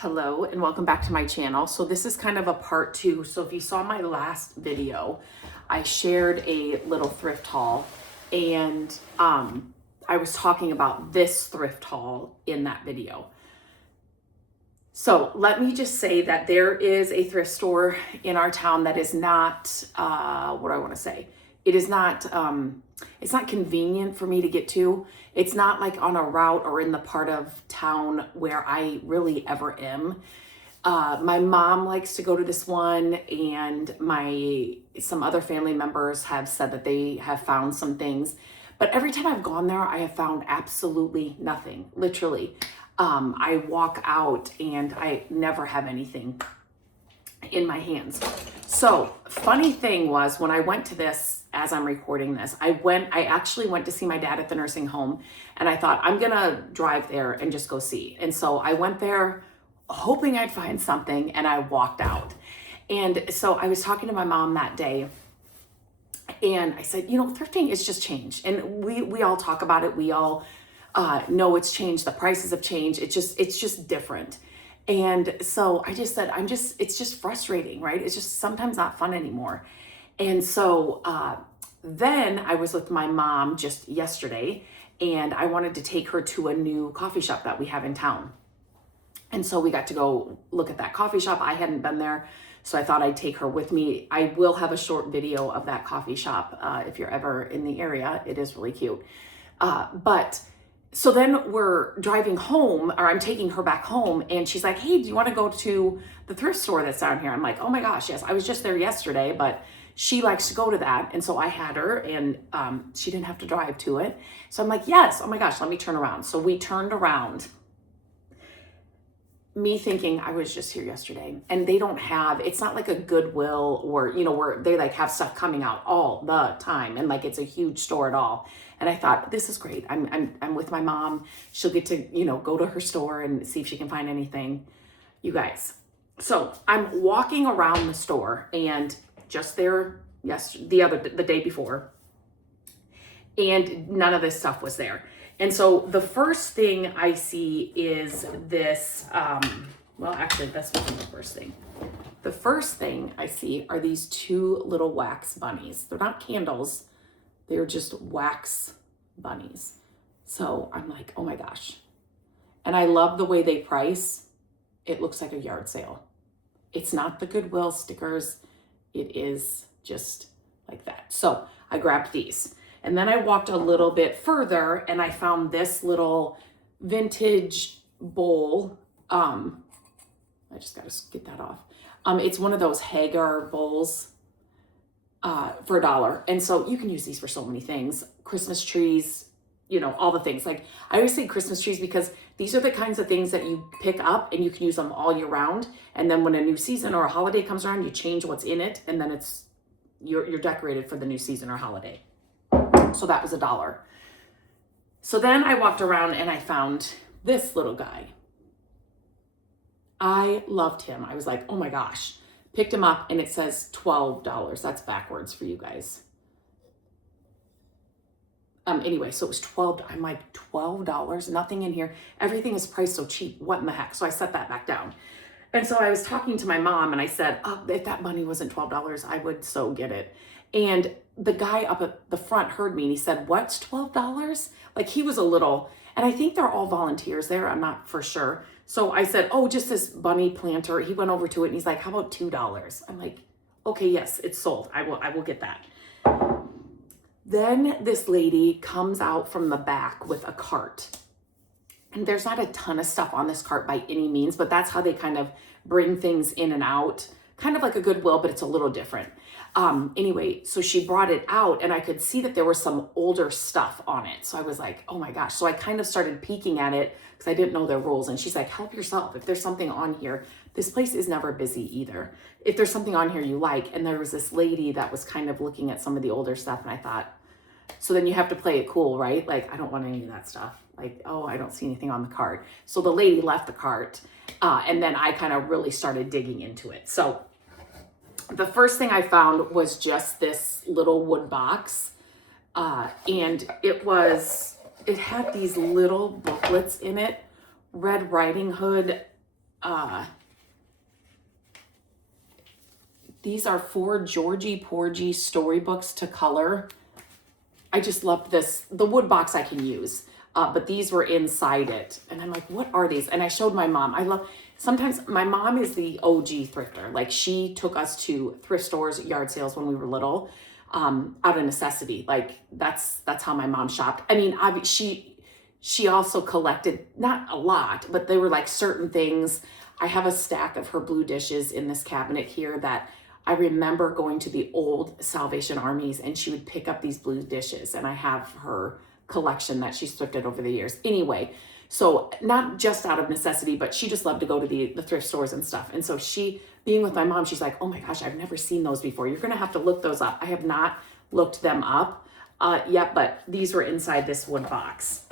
Hello and welcome back to my channel. So this is kind of a part two. So if you saw my last video, I shared a little thrift haul and I was talking about this thrift haul in that video. So let me just say that there is a thrift store in our town that is not, what do I want to say? It is not, it's not convenient for me to get to. It's not like on a route or in the part of town where I really ever am. My mom likes to go to this one, and some other family members have said that they have found some things. But every time I've gone there, I have found absolutely nothing, literally. I walk out and I never have anything in my hands. So funny thing was, when I went to this, as I'm recording this, I actually went to see my dad at the nursing home, and I thought I'm gonna drive there and just go see. And so I went there hoping I'd find something, and I walked out. And so I was talking to my mom that day, and I said, thrifting is just changed. And we all talk about it. We all know it's changed. The prices have changed. It's just different. And so I just said, it's just frustrating, right? It's just sometimes not fun anymore. And so then I was with my mom just yesterday, and I wanted to take her to a new coffee shop that we have in town. And so we got to go look at that coffee shop. I hadn't been there, so I thought I'd take her with me. I will have a short video of that coffee shop if you're ever in the area. It is really cute. So then we're driving home, or I'm taking her back home, and she's like, hey, do you want to go to the thrift store that's down here? I'm like, oh my gosh, yes. I was just there yesterday, but she likes to go to that. And so I had her, and she didn't have to drive to it. So I'm like, yes, oh my gosh, let me turn around. So we turned around, me thinking I was just here yesterday, and they don't have, it's not like a Goodwill or, where they like have stuff coming out all the time, and like it's a huge store at all. And I thought, this is great. I'm with my mom. She'll get to, go to her store and see if she can find anything. You guys. So I'm walking around the store, and just there, the day before, and none of this stuff was there. And so the first thing I see is this, well, actually, that's not the first thing. The first thing I see are these two little wax bunnies. They're not candles. They're just wax bunnies. So I'm like, oh my gosh. And I love the way they price. It looks like a yard sale. It's not the Goodwill stickers. It is just like that. So I grabbed these. And then I walked a little bit further, and I found this little vintage bowl. I just got to get that off. It's one of those Hagar bowls for $1. And so you can use these for so many things. Christmas trees, all the things. Like, I always say Christmas trees because these are the kinds of things that you pick up and you can use them all year round. And then when a new season or a holiday comes around, you change what's in it, and then you're decorated for the new season or holiday. So that was $1. So then I walked around and I found this little guy. I loved him. I was like, oh my gosh. Picked him up, and it says $12. That's backwards for you guys. Anyway, so it was $12. I'm like, $12? Nothing in here. Everything is priced so cheap. What in the heck? So I set that back down. And so I was talking to my mom, and I said, oh, if that money wasn't $12, I would so get it. And the guy up at the front heard me, and he said, what's $12? Like, he was a little, and I think they're all volunteers there. I'm not for sure. So I said, oh, just this bunny planter. He went over to it, and he's like, how about $2? I'm like, okay, yes, it's sold. I will get that. Then this lady comes out from the back with a cart. And there's not a ton of stuff on this cart by any means, but that's how they kind of bring things in and out. Kind of like a Goodwill, but it's a little different. Anyway, so she brought it out, and I could see that there was some older stuff on it. So I was like, oh my gosh. So I kind of started peeking at it because I didn't know their rules. And she's like, help yourself. If there's something on here, this place is never busy either. If there's something on here you like. And there was this lady that was kind of looking at some of the older stuff, and I thought, so then you have to play it cool, right? Like, I don't want any of that stuff. Like, oh, I don't see anything on the cart. So the lady left the cart, and then I kind of really started digging into it. So the first thing I found was just this little wood box, and it had these little booklets in it, Red Riding Hood these are 4 Georgie Porgy storybooks to color. I just love this. The wood box I can use, but these were inside it. And I'm like, what are these? And I showed my mom. Sometimes my mom is the OG thrifter. Like, she took us to thrift stores, yard sales when we were little, out of necessity. Like, that's how my mom shopped. I mean, she also collected, not a lot, but they were like certain things. I have a stack of her blue dishes in this cabinet here that I remember going to the old Salvation Armies, and she would pick up these blue dishes, and I have her collection that she's thrifted over the years. Anyway, so not just out of necessity, but she just loved to go to the thrift stores and stuff. And so she, being with my mom, she's like, oh my gosh, I've never seen those before. You're going to have to look those up. I have not looked them up yet, but these were inside this wood box.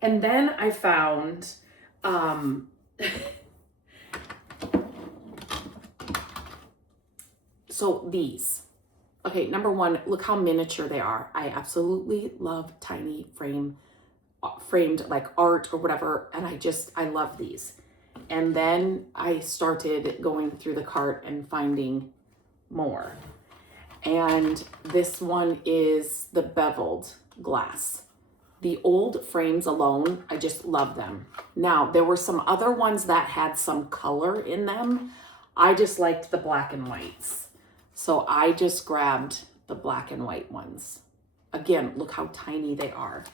And then I found, so these. Okay, number one, look how miniature they are. I absolutely love tiny framed like art or whatever, and I love these. And then I started going through the cart and finding more. And this one is the beveled glass. The old frames alone, I just love them. Now, there were some other ones that had some color in them. I just liked the black and whites. So I just grabbed the black and white ones. Again, look how tiny they are.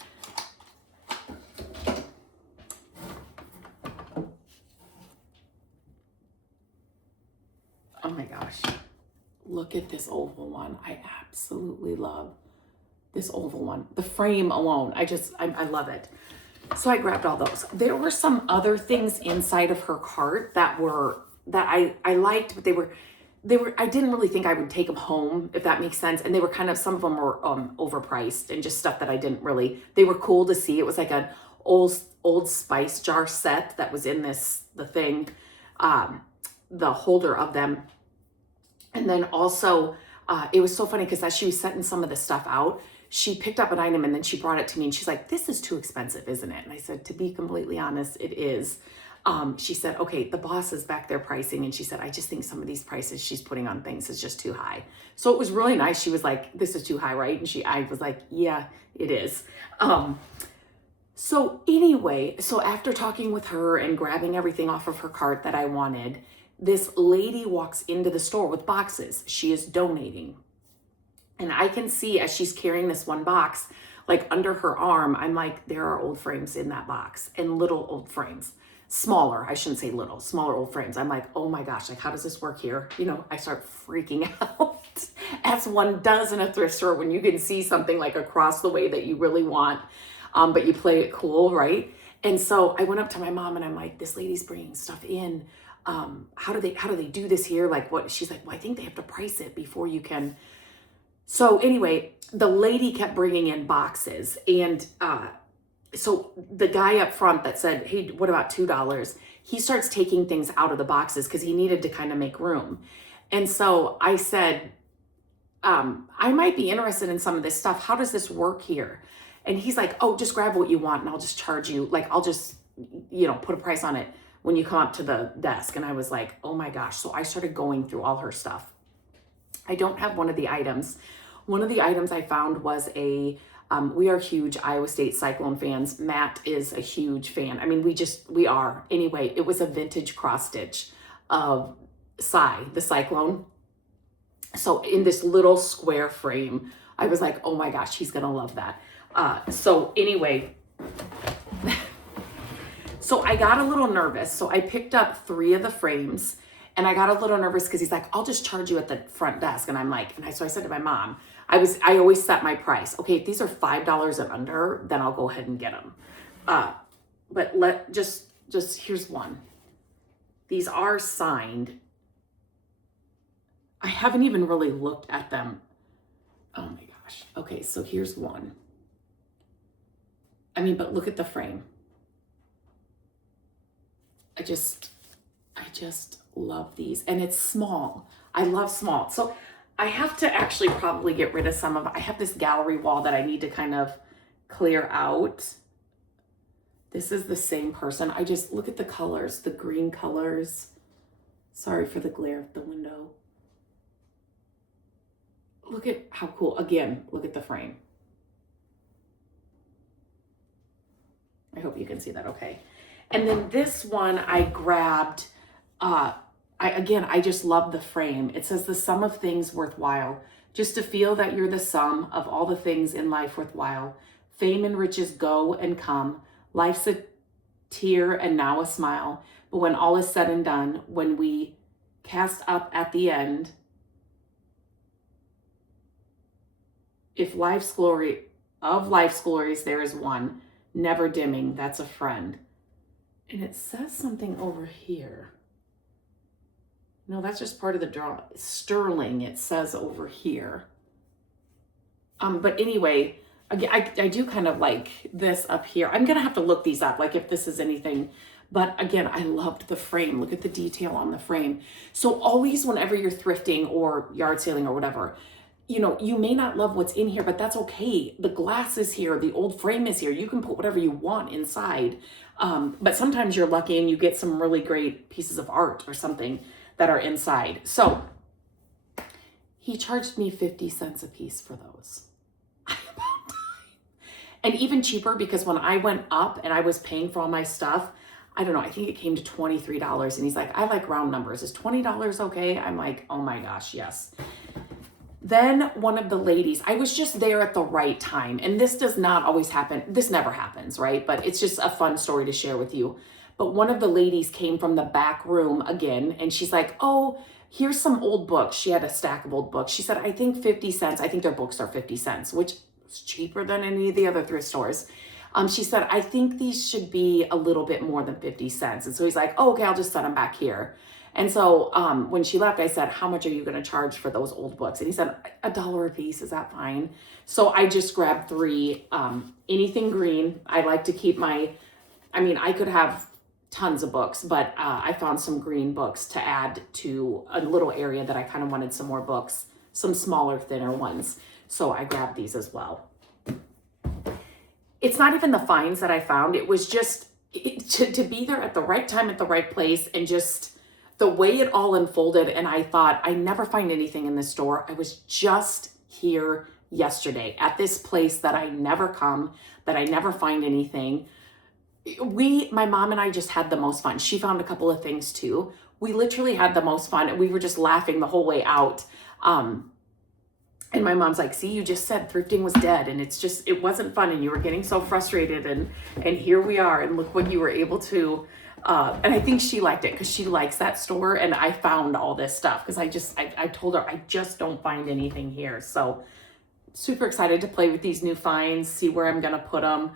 Oh my gosh. Look at this oval one. I absolutely love this oval one. The frame alone, I love it. So I grabbed all those. There were some other things inside of her cart that I liked, but they were, I didn't really think I would take them home, if that makes sense. And they were kind of, some of them were overpriced and just stuff that I didn't really, they were cool to see. It was like an old spice jar set that was in the thing, the holder of them. And then also, it was so funny because as she was setting some of the stuff out, she picked up an item and then she brought it to me and she's like, this is too expensive, isn't it? And I said, to be completely honest, it is. She said, okay, the boss is back there pricing. And she said, I just think some of these prices she's putting on things is just too high. So it was really nice. She was like, this is too high, right? And I was like, yeah, it is. So anyway, so after talking with her and grabbing everything off of her cart that I wanted, this lady walks into the store with boxes. She is donating. And I can see as she's carrying this one box, like under her arm, I'm like, there are old frames in that box, and little old frames. Smaller, I shouldn't say little, smaller old frames. I'm like, oh my gosh, like how does this work here? You know, I start freaking out, as one does in a thrift store when you can see something like across the way that you really want, but you play it cool, right? And so I went up to my mom and I'm like, this lady's bringing stuff in. How do they do this here? Like what? She's like, well, I think they have to price it before you can. So anyway, the lady kept bringing in boxes, and so the guy up front that said, hey, what about $2? He starts taking things out of the boxes because he needed to kind of make room. And so I said, I might be interested in some of this stuff. How does this work here? And he's like, oh, just grab what you want and I'll just charge you. Like, I'll just, put a price on it when you come up to the desk. And I was like, oh my gosh. So I started going through all her stuff. I don't have one of the items. One of the items I found was we are huge Iowa State Cyclone fans. Matt is a huge fan. I mean, we are. Anyway, it was a vintage cross stitch of the Cyclone. So in this little square frame, I was like, oh my gosh, he's gonna love that. So anyway, so I got a little nervous. So I picked up 3 of the frames, and I got a little nervous because he's like, I'll just charge you at the front desk. And I'm like, so I said to my mom, I always set my price. Okay, if these are $5 and under, then I'll go ahead and get them. But just here's one. These are signed. I haven't even really looked at them. Oh my gosh. Okay, so here's one. I mean, but look at the frame. I just love these, and it's small. I love small. So I have to actually probably get rid of some of, I have this gallery wall that I need to kind of clear out. This is the same person. I just, look at the colors, the green colors. Sorry for the glare of the window. Look at how cool. Again, look at the frame. I hope you can see that okay. And then this one I grabbed, I just love the frame. It says the sum of things worthwhile. Just to feel that you're the sum of all the things in life worthwhile. Fame and riches go and come. Life's a tear and now a smile. But when all is said and done, when we cast up at the end, if life's glory, of life's glories there is one, never dimming, that's a friend. And it says something over here. No, that's just part of the draw. Sterling, it says over here. But anyway, I do kind of like this up here. I'm gonna have to look these up, like if this is anything. But again, I loved the frame. Look at the detail on the frame. So always whenever you're thrifting or yard saling or whatever, you know, you may not love what's in here, but that's okay. The glass is here, the old frame is here. You can put whatever you want inside. But sometimes you're lucky and you get some really great pieces of art or something that are inside. So he charged me 50 cents a piece for those. I about died. And even cheaper, because when I went up and I was paying for all my stuff, I don't know, I think it came to $23. And he's like, I like round numbers. Is $20 okay? I'm like, oh my gosh, yes. Then one of the ladies, I was just there at the right time. And this does not always happen. This never happens, right? But it's just a fun story to share with you. But one of the ladies came from the back room again, and she's like, oh, here's some old books. She had a stack of old books. She said, I think 50 cents. I think their books are 50 cents, which is cheaper than any of the other thrift stores. She said, I think these should be a little bit more than 50 cents. And so he's like, oh, okay, I'll just set them back here. And so when she left, I said, how much are you going to charge for those old books? And he said, $1 a piece. Is that fine? So I just grabbed 3, anything green. I like to keep I could have tons of books, but I found some green books to add to a little area that I kind of wanted some more books, some smaller, thinner ones. So I grabbed these as well. It's not even the finds that I found. It was just to be there at the right time, at the right place, and just the way it all unfolded. And I thought, I never find anything in this store. I was just here yesterday at this place that I never come, that I never find anything. My mom and I just had the most fun. She found a couple of things too. We literally had the most fun, and we were just laughing the whole way out. And my mom's like, see, you just said thrifting was dead, and it wasn't fun, and you were getting so frustrated, and here we are, and look what you were able to, and I think she liked it because she likes that store, and I found all this stuff because I told her I just don't find anything here. So super excited to play with these new finds, see where I'm gonna put them.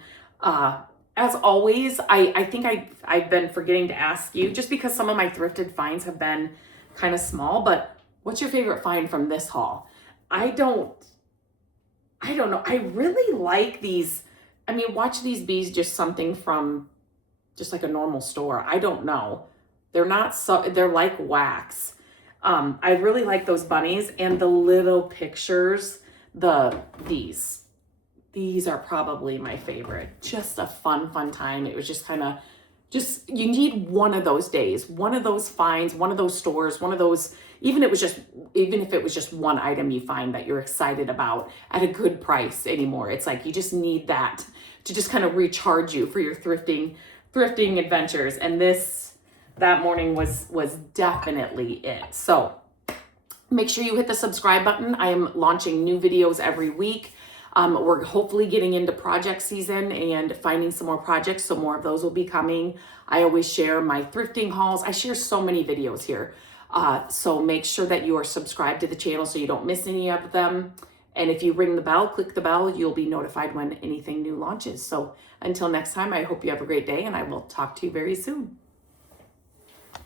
As always, I think I've been forgetting to ask you, just because some of my thrifted finds have been kind of small, but what's your favorite find from this haul? I don't know. I really like these. I mean, watch these be just something from just like a normal store. I don't know. They're like wax. I really like those bunnies and the little pictures, these are probably my favorite. Just a fun time. It was just kind of, you need one of those days, one of those finds, one of those stores, one of those, even if it was just one item you find that you're excited about at a good price anymore. It's like, you just need that to just kind of recharge you for your thrifting adventures. And that morning was definitely it. So make sure you hit the subscribe button. I am launching new videos every week. We're hopefully getting into project season and finding some more projects, so more of those will be coming. I always share my thrifting hauls. I share so many videos here. So make sure that you are subscribed to the channel so you don't miss any of them. And if you click the bell, you'll be notified when anything new launches. So until next time, I hope you have a great day, and I will talk to you very soon.